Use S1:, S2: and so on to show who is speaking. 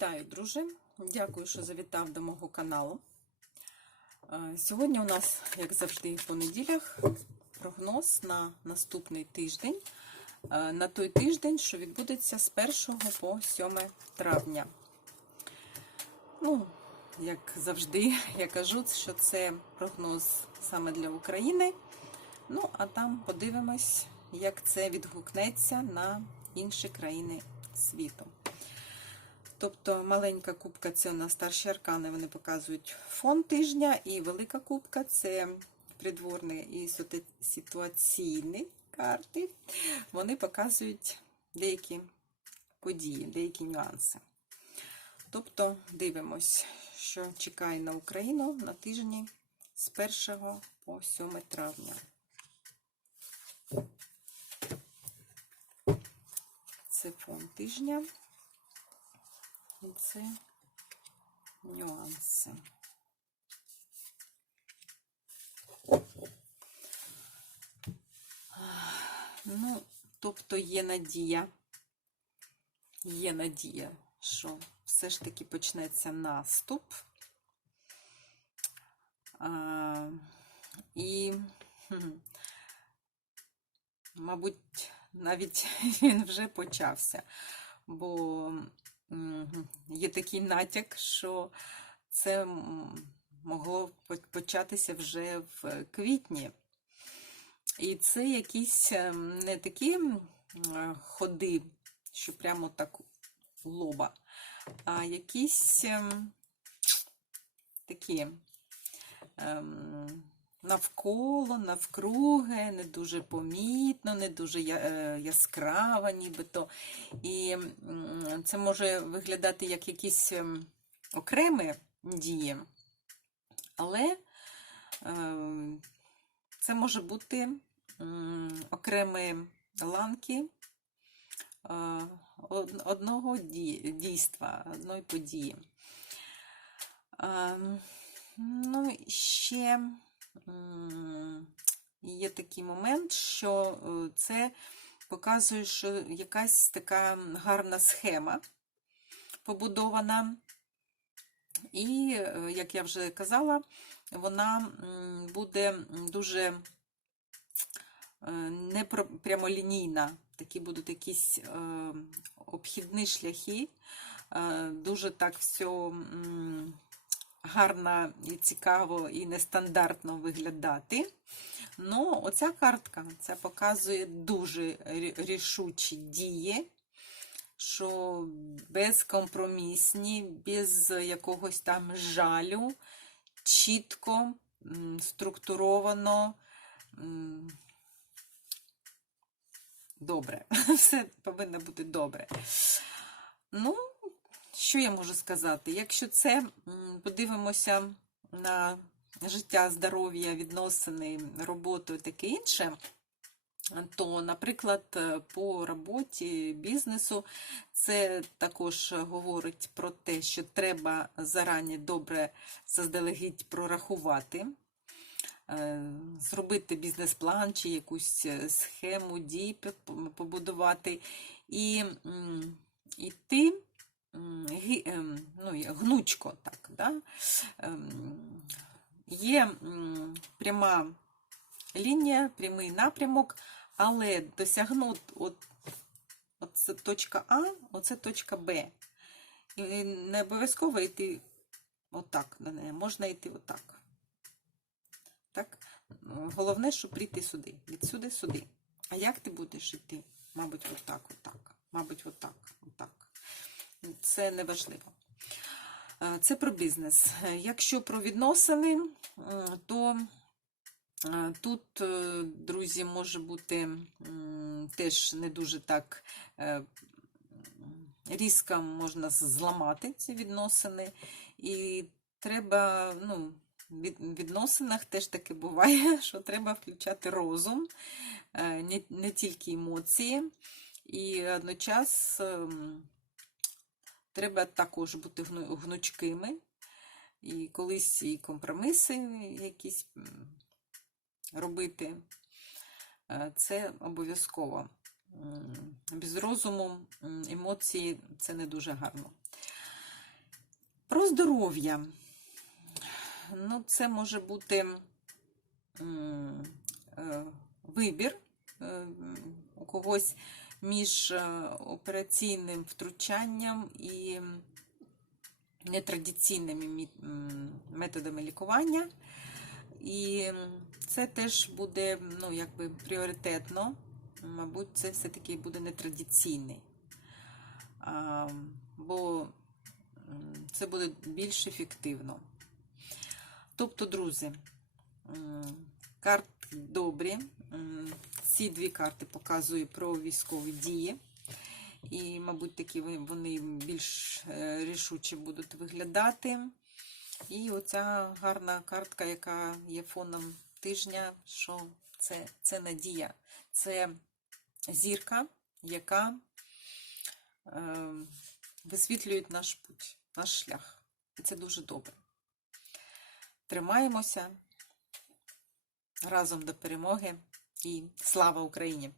S1: Вітаю, друже! Дякую, що завітав до мого каналу. Е, Сьогодні у нас, як завжди, по неділях прогноз на наступний тиждень, е, на той тиждень, що відбудеться з 1 по 7 травня. Ну, як завжди, я кажу, що це прогноз саме для України. Ну, а там подивимось, як це відгукнеться на інші країни світу. Тобто маленька кубка це у нас старші аркани, вони показують фон тижня, і велика кубка це придворні і ситуаційні карти. Вони показують деякі події, деякі нюанси. Тобто дивимось, що чекає на Україну на тижні з 1 по 7 травня. Це фон тижня. І це нюанси. Ну, тобто є надія, є надія, що все ж таки почнеться наступ. А, і, мабуть, навіть він вже почався, бо. Є такий натяк, що це могло початися вже в квітні. І це якісь ем, не такі е, ходи, що прямо так лоба, а якісь ем, такі ем, навколо, навкруги, не дуже помітно, не дуже е, яскраво, нібито. І це може виглядати як якісь ем, окремі дії, але е, це може бути окремі ланки е, одного дійства, одної події. Ем, Ну, ще є такий момент, що е, це показує, що якась така гарна схема побудована. І, е, як я вже казала, вона буде дуже е, не прямолінійна. Такі будуть якісь е, обхідні шляхи. Е, Дуже так все гарно і цікаво і нестандартно виглядати. Ну, оця картка це показує дуже рішучі дії, що безкомпромісні, без якогось там жалю, чітко, структуровано. Добре, все повинно бути добре. Ну, що я можу сказати? Якщо це подивимося на життя, здоров'я, відносини, роботу і таке інше, то, наприклад, по роботі бізнесу це також говорить про те, що треба зарані добре заздалегідь прорахувати, е, зробити бізнес-план чи якусь схему дій побудувати і йти ну, гнучко так, да? Ем, Є пряма лінія, прямий напрямок, але досягнути от, от це точка А, оце точка Б. І не обов'язково йти отак до неї, можна йти отак. Так? Головне, щоб прийти сюди, від сюди сюди. А як ти будеш йти? Мабуть, отак, отак. Мабуть, отак, отак. Це не важливо. Е, Це про бізнес. Е, Якщо про відносини, то е, тут, друзі, може бути теж не дуже так різко можна зламати ці відносини. І треба, ну, в відносинах теж таке буває, що треба включати розум, не, не тільки емоції. І одночас ем, треба також бути гнучкими. І колись і компроміси якісь робити. Е, Це обов'язково. Без розуму емоції це не дуже гарно. Про здоров'я. Ну, це може бути е, вибір е, у когось між е, операційним втручанням і нетрадиційними методами лікування. І це теж буде ну, якби пріоритетно. Мабуть, це все-таки буде нетрадиційний. Бо це буде більш ефективно. Тобто, друзі, м, карти добрі. Ці дві карти показують про військові дії. І, мабуть, такі вони- вони більш е, рішуче будуть виглядати. І оця гарна картка, яка є фоном тижня, що це, це надія. Це зірка, яка е, висвітлює наш путь, наш шлях. І це дуже добре. Тримаємося разом до перемоги і слава Україні!